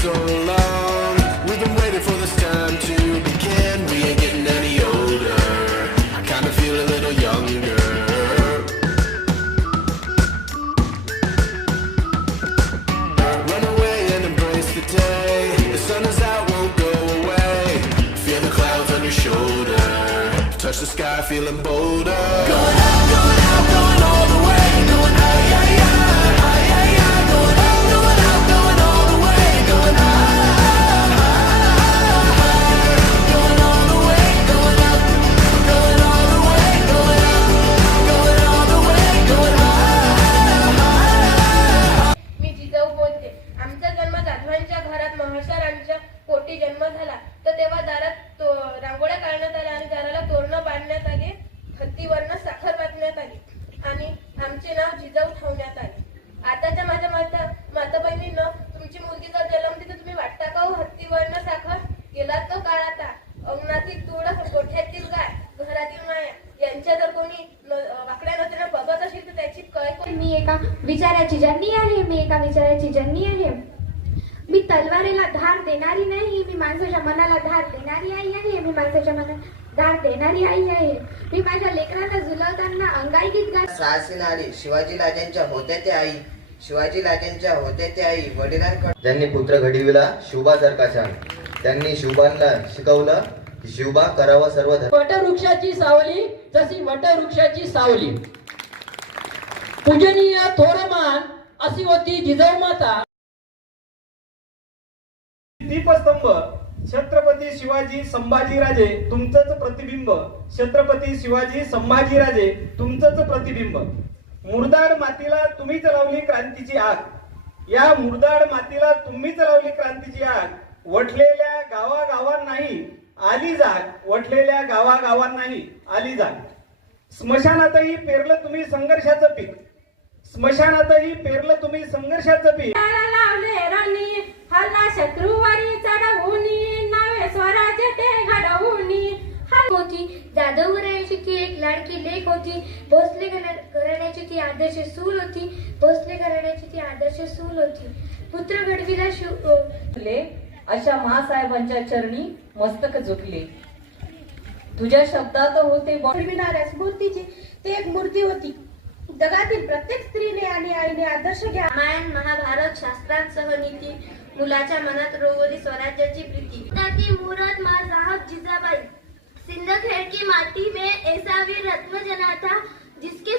so long. We've been waiting for this time to begin. We ain't getting any older. I kinda feel a little younger. Run away and embrace the day. The sun is out, won't go away. Feel the clouds on your shoulder. Touch the sky, feeling bolder. Going out, going out, going all the way. Going out, yeah, yeah, yeah, yeah. Going out, going out, going all the way. Going going all the way. Going out, going all the way. Going out, going all the way. Going मी जिजाऊ बोलते. आमचा जन्म जाधवांच्या घरात महर्षारांच्या पोटी जन्म झाला. तर तेव्हा दारात रांगोळ्या काढण्यात आल्या आणि दाराला तोरणं बांधण्यात आले. हत्तीवरनं साखर वाटण्यात आली आणि आमचे नाव जिजाऊ ठेवण्यात आले. आताच्या माझ्या माता बहिणींनो, तुमची मुलगी जर जन्मली तर तुम्ही वाटता का हो हत्तीवरनं साखर? गेला तो काळ आता. अंगणातील तुळस, गोठ्यातील गाय, घरातील माया यांच्या जर कोणी वाकड्या नजरेने बघत असेल तर त्याची कळ मी एका विचाराची जननी आहे. मी तलवारीला धार देणारी नाही. मी माणसाच्या मनाला धार देणारी आई आहे. धार देणारी आई आहे. मी माझ्या लेकराला झुलवताना अंगाई गीत गात. साहसी नारी शिवाजी राजांच्या होत्या त्या आई. वडिलांकडे ज्यांनी पुत्र घडविला शिवबा सारखा छान. त्यांनी शिवबांना शिकवलं की शिवबा करावं सर्व वटवृक्षाची सावली जशी वटवृक्षाची सावली. पूजनीय थोरमान अशी होती जिजाऊ माता. दीपस्तंभ छत्रपती शिवाजी संभाजीराजे तुमचंच प्रतिबिंब. छत्रपती शिवाजी संभाजीराजे तुमचंच प्रतिबिंब. मुरदाड मातीला तुम्हीच लावली क्रांतीची आग. या मुरदाड मातीला तुम्हीच लावली क्रांतीची आग. वठलेल्या गावागावांनाही आली जाग. वठलेल्या गावागावांनाही आली जाग. स्मशानातही पेरलं तुम्ही संघर्षाचं पीक. स्मशानातही पेरलं तुम्ही संघर्षाचं पीक. लावले राणी हल्ला शत्रुवारी चढवूनी नवे स्वराज्य ते घडवूनी. होती जाधव घराण्याची ती एक लाडकी लेक होती. भोसले घराण्याची ती आदर्श सूल होती. पुत्र घडविला झुकले अशा महासाहेबांच्या चरणी मस्तक झुकले. तुझ्या शब्दात होते घडविणाऱ्या स्फूर्तीची ती एक मूर्ती होती. जगातील प्रत्येक स्त्रीने आणि आईने आदर्श घ्या. रामायण महाभारत शास्त्रांसह नीती. मुलाच्या मनात रोवली स्वराज्याची प्रीती. की मुरत मार राहत जिजाबाई. सिंदखेड की माटी में ऐसा वीर रत्न जना था जिसके